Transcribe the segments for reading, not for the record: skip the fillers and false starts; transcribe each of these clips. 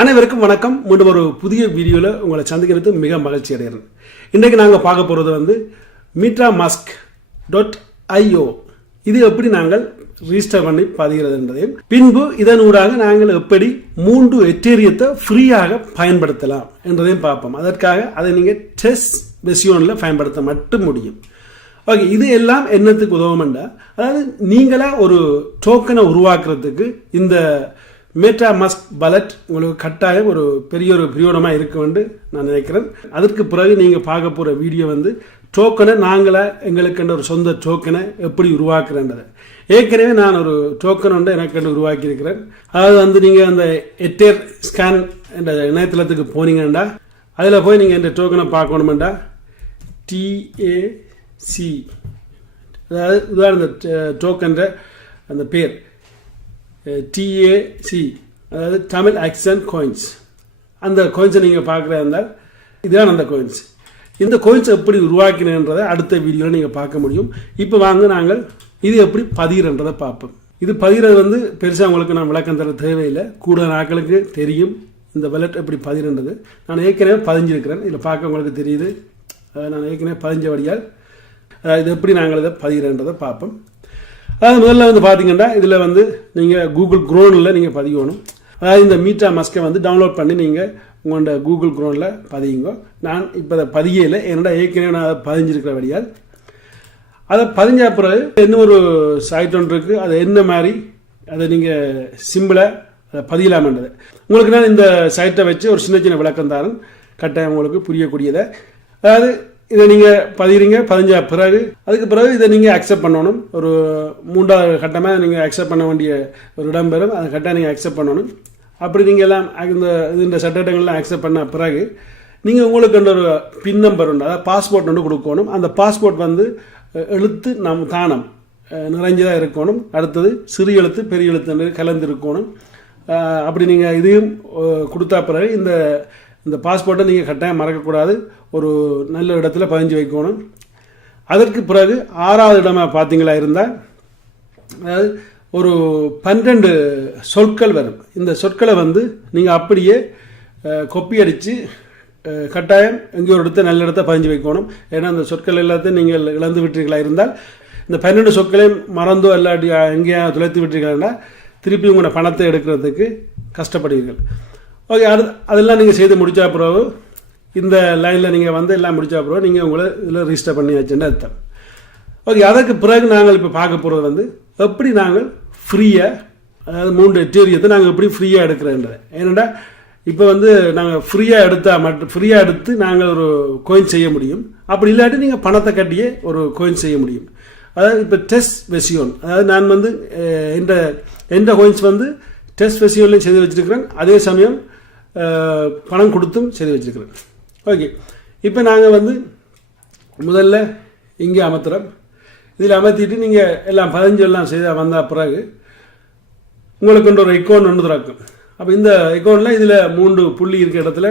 அனைவருக்கும் வணக்கம். மீண்டும் ஒரு புதிய வீடியோவில் உங்களை சந்திக்கிறது மிக மகிழ்ச்சி அடைகிறேன். இன்றைக்கு நாங்கள் பார்க்க போகிறது MetaMask.io. இது எப்படி நாங்கள் ரிஜிஸ்டர் பண்ணி பதிகிறது என்பதையும், பின்பு இதனூடாக நாங்கள் எப்படி 3 எத்தீரியத்தை ஃப்ரீயாக பயன்படுத்தலாம் என்றதையும் பார்ப்போம். அதற்காக அதை நீங்கள் டெஸ்ட் வெர்ஷனில் பயன்படுத்த மட்டும் முடியும். ஓகே, இது எல்லாம் என்னத்துக்கு உதவும்ண்டா, அதாவது நீங்களா ஒரு டோக்கனை உருவாக்குறதுக்கு இந்த MetaMask வாலெட் உங்களுக்கு கட்டாயம் ஒரு பெரிய பிரயோஜனமாக இருக்க வேண்டும் நான் நினைக்கிறேன். அதற்கு பிறகு நீங்கள் பார்க்க போகிற வீடியோ டோக்கனை நாங்களா எங்களுக்கு ஒரு சொந்த டோக்கனை எப்படி உருவாக்குறேன்றது. ஏற்கனவே நான் ஒரு டோக்கன் எனக்கு உருவாக்கியிருக்கிறேன். அதாவது நீங்கள் அந்த எட்டேர் ஸ்கேன் என்ற இணையதளத்துக்கு போனீங்கன்னா அதில் போய் நீங்கள் இந்த டோக்கனை பார்க்கணுமெண்டா TAC, அதாவது உதாரண டோக்கன் அந்த பேர் TAC, அதாவது தமிழ் ஆக்சன் காயின்ஸ். அந்த காயின்ஸை நீங்கள் பார்க்குறதா இருந்தால் இதுதான் அந்த காயின்ஸ். இந்த காயின்ஸ் எப்படி உருவாக்கினன்றதை அடுத்த வீடியோவில் நீங்கள் பார்க்க முடியும். இப்போ வாங்க நாங்கள் இது எப்படி பதிகிறன்றதை பார்ப்போம். இது பதிகிறது பெருசாக உங்களுக்கு நான் விளக்கம் தர தேவையில்லை. கூட நாட்களுக்கு தெரியும் இந்த வாலெட் எப்படி பதிகிறன்றது. நான் ஏற்கனவே பதிஞ்சிருக்கிறேன். இதில் பார்க்க உங்களுக்கு தெரியுது. நான் ஏற்கனவே பதிஞ்சபடியால் இது எப்படி நாங்கள் இதை பதிகிறன்றதை பார்ப்போம். அதாவது முதல்ல பார்த்தீங்கன்னா இதில் நீங்கள் கூகுள் குரோனில் நீங்கள் பதியணும். அதாவது இந்த MetaMask டவுன்லோட் பண்ணி நீங்கள் உங்களோட கூகுள் குரோனில் பதியுங்க. நான் இப்போ அதை பதியலை, என்னோட ஏற்கனவே நான் அதை பதிஞ்சிருக்கிறபடியால் அதை பதிஞ்ச பிறகு இன்னும் ஒரு சைட் ஒன்று இருக்குது. அது என்ன மாதிரி அதை நீங்கள் சிம்பிளாக அதை பதியலாமன்றது உங்களுக்கு நான் இந்த சைட்டை வச்சு ஒரு சின்ன விளக்கம் தரேன், கட்டாயம் உங்களுக்கு புரியக்கூடியதை. அதாவது இதை நீங்கள் பதிகிறீங்க, பதிஞ்ச பிறகு அதுக்கு பிறகு இதை நீங்கள் அக்செப்ட் பண்ணணும். ஒரு 3வது கட்டமாக நீங்கள் அக்செப்ட் பண்ண வேண்டிய ஒரு இடம் பெறும். அதை கட்டாயம் நீங்கள் அக்செப்ட் பண்ணணும். அப்படி நீங்கள் எல்லாம் இந்த சட்டங்கள்லாம் அக்செப்ட் பண்ண பிறகு நீங்கள் உங்களுக்கு ஒரு பின் நம்பர் உண்டு, அதாவது பாஸ்போர்ட் ஒன்று கொடுக்கணும். அந்த பாஸ்போர்ட் எழுத்து தானம் நிறைஞ்சதாக இருக்கணும். அடுத்தது சிறு எழுத்து பெரிய எழுத்து கலந்து இருக்கணும். அப்படி நீங்கள் இதையும் கொடுத்தா பிறகு இந்த பாஸ்போர்ட்டை நீங்கள் கட்டாயம் மறக்கக்கூடாது. ஒரு நல்ல இடத்துல பதிஞ்சு வைக்கணும். அதற்கு பிறகு 6வது இடமாக பார்த்தீங்களா இருந்தால், அதாவது ஒரு 12 சொற்கள் வரும். இந்த சொற்களை நீங்கள் அப்படியே கொப்பி அடித்து கட்டாயம் எங்கே ஒரு இடத்த நல்ல இடத்த பதிஞ்சு வைக்கணும். ஏன்னா அந்த சொற்கள் எல்லாத்தையும் நீங்கள் இழந்து விட்டீர்களா இருந்தால், இந்த 12 சொற்களையும் மறந்தோ இல்லாட்டி எங்கேயா துளைத்து விட்டீர்களா திருப்பி உங்களோட பணத்தை எடுக்கிறதுக்கு கஷ்டப்படுவீர்கள். ஓகே, அதெல்லாம் நீங்கள் செய்து முடித்தா பிறகு இந்த லைனில் நீங்கள் எல்லாம் முடித்தா பிறகு நீங்கள் உங்களை இதில் ரிஜிஸ்டர் பண்ணி வச்சுன்னு அர்த்தம். ஓகே, அதற்கு பிறகு நாங்கள் இப்போ பார்க்க போகிறது எப்படி நாங்கள் ஃப்ரீயாக, அதாவது 3 எத்தீரியத்தை நாங்கள் எப்படி ஃப்ரீயாக எடுக்கிறேன்றது. ஏன்னா இப்போ நாங்கள் ஃப்ரீயாக எடுத்து நாங்கள் ஒரு கோயின் செய்ய முடியும். அப்படி இல்லாட்டி நீங்கள் பணத்தை கட்டியே ஒரு கோயின் செய்ய முடியும். அதாவது இப்போ டெஸ்ட் வெர்ஷன், அதாவது நான் எந்த கோயின்ஸ் டெஸ்ட் வெர்ஷன்லையும் செய்து வச்சுருக்கிறேன், அதே சமயம் பணம் கொடுத்தும் செய்து வச்சுருக்கிறேன். ஓகே, இப்போ நாங்கள் முதல்ல இங்கே அமர்த்துறோம். இதில் அமர்த்திட்டு நீங்கள் எல்லாம் 15 எல்லாம் செய்த வந்த பிறகு உங்களுக்கு ஒரு அக்கௌண்ட் ஒன்று திறக்கும். அப்போ இந்த அக்கௌண்ட்டில் இதில் 3 புள்ளி இருக்கிற இடத்துல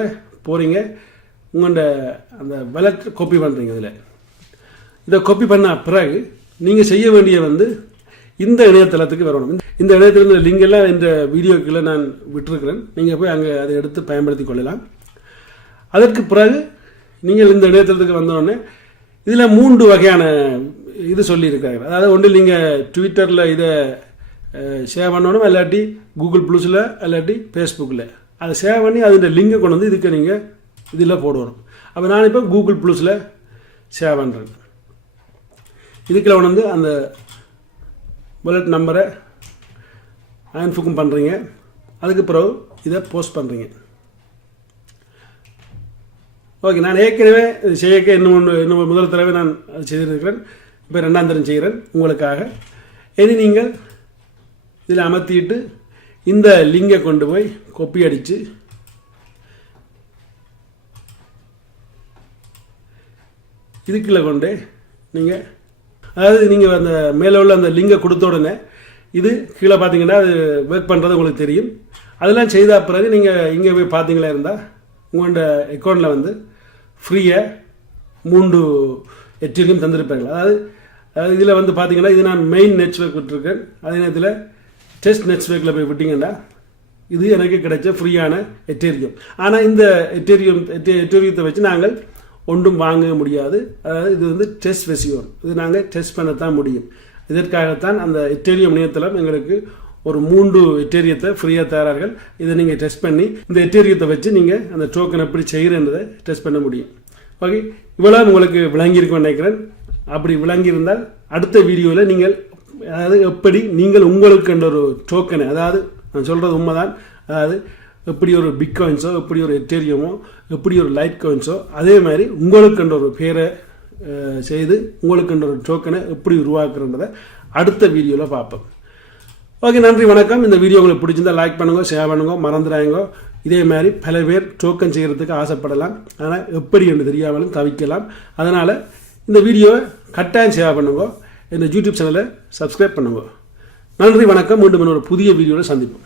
போகிறீங்க. உங்களோட அந்த வாலெட் காப்பி பண்ணுறீங்க. இதை காப்பி பண்ண பிறகு நீங்கள் செய்ய வேண்டிய இந்த இணையதளத்துக்கு வரணும். இந்த இணையதளத்தில் லிங்க் எல்லாம் இந்த வீடியோக்குள்ளே நான் விட்டுருக்கிறேன். நீங்கள் போய் அங்கே அதை எடுத்து பயன்படுத்தி கொள்ளலாம். அதற்கு பிறகு நீங்கள் இந்த இணையதளத்துக்கு வந்தோடனே இதில் 3 வகையான இது சொல்லியிருக்காங்க. அதாவது ஒன்று நீங்கள் ட்விட்டரில் இதை ஷேர் பண்ணணும், இல்லாட்டி கூகுள் ப்ளஸில், இல்லாட்டி ஃபேஸ்புக்கில் அதை ஷேர் பண்ணி அதோட லிங்கை கொண்டு இதுக்கு நீங்கள் இதில் போடணும். அப்போ நான் இப்போ கூகுள் ப்ளஸில் ஷேர் பண்ணுறேன். இதுக்குள்ள அந்த வாலெட் நம்பரை இன்ஃபார்ம் பண்ணுறீங்க. அதுக்கு பிறகு இதை போஸ்ட் பண்ணுறீங்க. ஓகே, நான் ஏற்கனவே செய்ய இன்னும் முதல் தடவை நான் செய்திருக்கிறேன். இப்போ 2ஆம் தரம் செய்கிறேன் உங்களுக்காக. இனி நீங்கள் இதில் அமர்த்திட்டு இந்த லிங்கை கொண்டு போய் கொப்பி அடித்து இதுக்குள்ளே கொண்டு நீங்கள், அதாவது நீங்கள் அந்த மேலே உள்ள அந்த லிங்கை கொடுத்த உடனே இது கீழே பார்த்தீங்கன்னா அது ஒர்க் பண்ணுறது உங்களுக்கு தெரியும். அதெல்லாம் செய்த பிறகு நீங்கள் இங்கே போய் பார்த்தீங்களா இருந்தால் உங்களோட அக்கௌண்ட்டில் ஃப்ரீயாக 3 எத்தீரியம் தந்திருப்பாங்க. அதாவது இதில் பார்த்தீங்கன்னா இது நான் மெயின் நெட்வொர்க் விட்டுருக்கேன். அதே நேரத்தில் டெஸ்ட் நெட்வொர்க்கில் போய் விட்டிங்கன்னா இது எனக்கு கிடைச்ச ஃப்ரீயான எத்தேரியம். ஆனால் இந்த எத்தேரியத்தை வச்சு நாங்கள் ஒன்றும் வாங்க முடியாது. அதாவது இது வந்து டெஸ்ட் வெர்ஷன், இது நாங்கள் டெஸ்ட் பண்ணத்தான் முடியும். இதற்காகத்தான் அந்த எத்தேரியம் இணையதளம் எங்களுக்கு ஒரு 3 எத்தேரியத்தை ஃப்ரீயாக தரார்கள். இதை நீங்கள் டெஸ்ட் பண்ணி இந்த எத்தேரியத்தை வச்சு நீங்கள் அந்த டோக்கன் எப்படி செய்கிறன்றதை டெஸ்ட் பண்ண முடியும். ஓகே, இவ்வளோ உங்களுக்கு விளங்கியிருக்கும்னு நினைக்கிறேன். அப்படி விளங்கியிருந்தால் அடுத்த வீடியோவில் நீங்கள் அதாவது எப்படி நீங்கள் உங்களுக்கு என்ற ஒரு டோக்கனை, அதாவது நான் சொல்கிறது உண்மைதான், அதாவது எப்படி ஒரு பிட்காயின்ஸோ எப்படி ஒரு எத்தேரியமோ எப்படி ஒரு லைட் காயின்ஸோ அதே மாதிரி உங்களுக்கு என்ற ஒரு பேரை செய்து உங்களுக்கு என்ற ஒரு டோக்கனை எப்படி உருவாக்குறன்றதை அடுத்த வீடியோவில் பார்ப்போம். ஓகே, நன்றி, வணக்கம். இந்த வீடியோ உங்களுக்கு பிடிச்சிருந்தா லைக் பண்ணுங்க, ஷேர் பண்ணுங்க, மறந்துடாங்க. இதே மாதிரி பல பேர் டோக்கன் செய்கிறதுக்கு ஆசைப்படலாம், ஆனால் எப்படி என்று தெரியாமலும் தவிக்கலாம். அதனால் இந்த வீடியோவை கட்டாயம் ஷேர் பண்ணுங்க, இந்த யூடியூப் சேனலை சப்ஸ்கிரைப் பண்ணுங்க. நன்றி, வணக்கம். மீண்டும் ஒரு புதிய வீடியோவில் சந்திப்போம்.